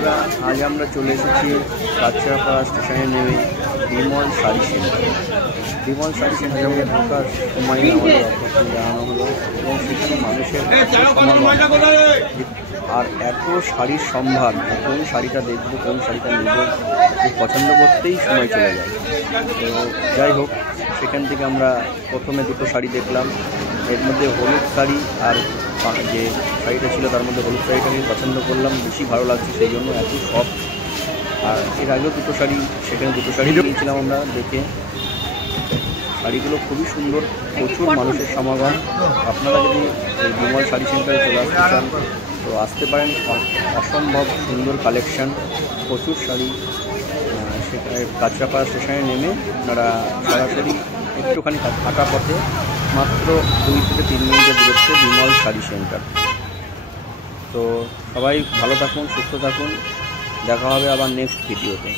বন্ধুরা, আজ আমরা চলে এসেছি কাছড়াপাড়া স্টেশনে নেমে বিমল শাড়ি সেন্টার। বিমল শাড়ি সেন্টারে আমাদের ঢোকার সময় আমাদের অপশন জানানো হলো এবং সেখানে মানুষের আর এত শাড়ির সম্ভার, কোন শাড়িটা দেখবো কোন শাড়িটা নেব পছন্দ করতেই সময় চলে যায়। তো যাই হোক, সেখান থেকে আমরা প্রথমে দুটো শাড়ি দেখলাম। এর মধ্যে হলুদ শাড়ি আর যে শাড়িটা ছিল তার মধ্যে হলুদ শাড়িটাকে পছন্দ করলাম, বেশি ভালো লাগছে সেই জন্য, এত সফট। আর এর আগেও দুটো শাড়ি, সেখানে দুটো শাড়ি নিয়েছিলাম আমরা দেখে। শাড়িগুলো খুবই সুন্দর, প্রচুর মানুষের সমাগম। আপনারা যদি এই বিমল শাড়ি সেন্টারে চলে আসতে চান তো আসতে পারেন। অসম্ভব সুন্দর কালেকশান, প্রচুর শাড়ি। সেখানে কাছড়াপাড়া স্টেশনে নেমে আপনারা সরাসরি একটুখানি হাঁটা পথে মাত্র 2 থেকে 3 মিনিটের দূরত্বে বিমল শাড়ি সেন্টার। তো সবাই ভালো থাকুন, সুস্থ থাকুন, দেখা হবে আবার নেক্সট ভিডিওতে।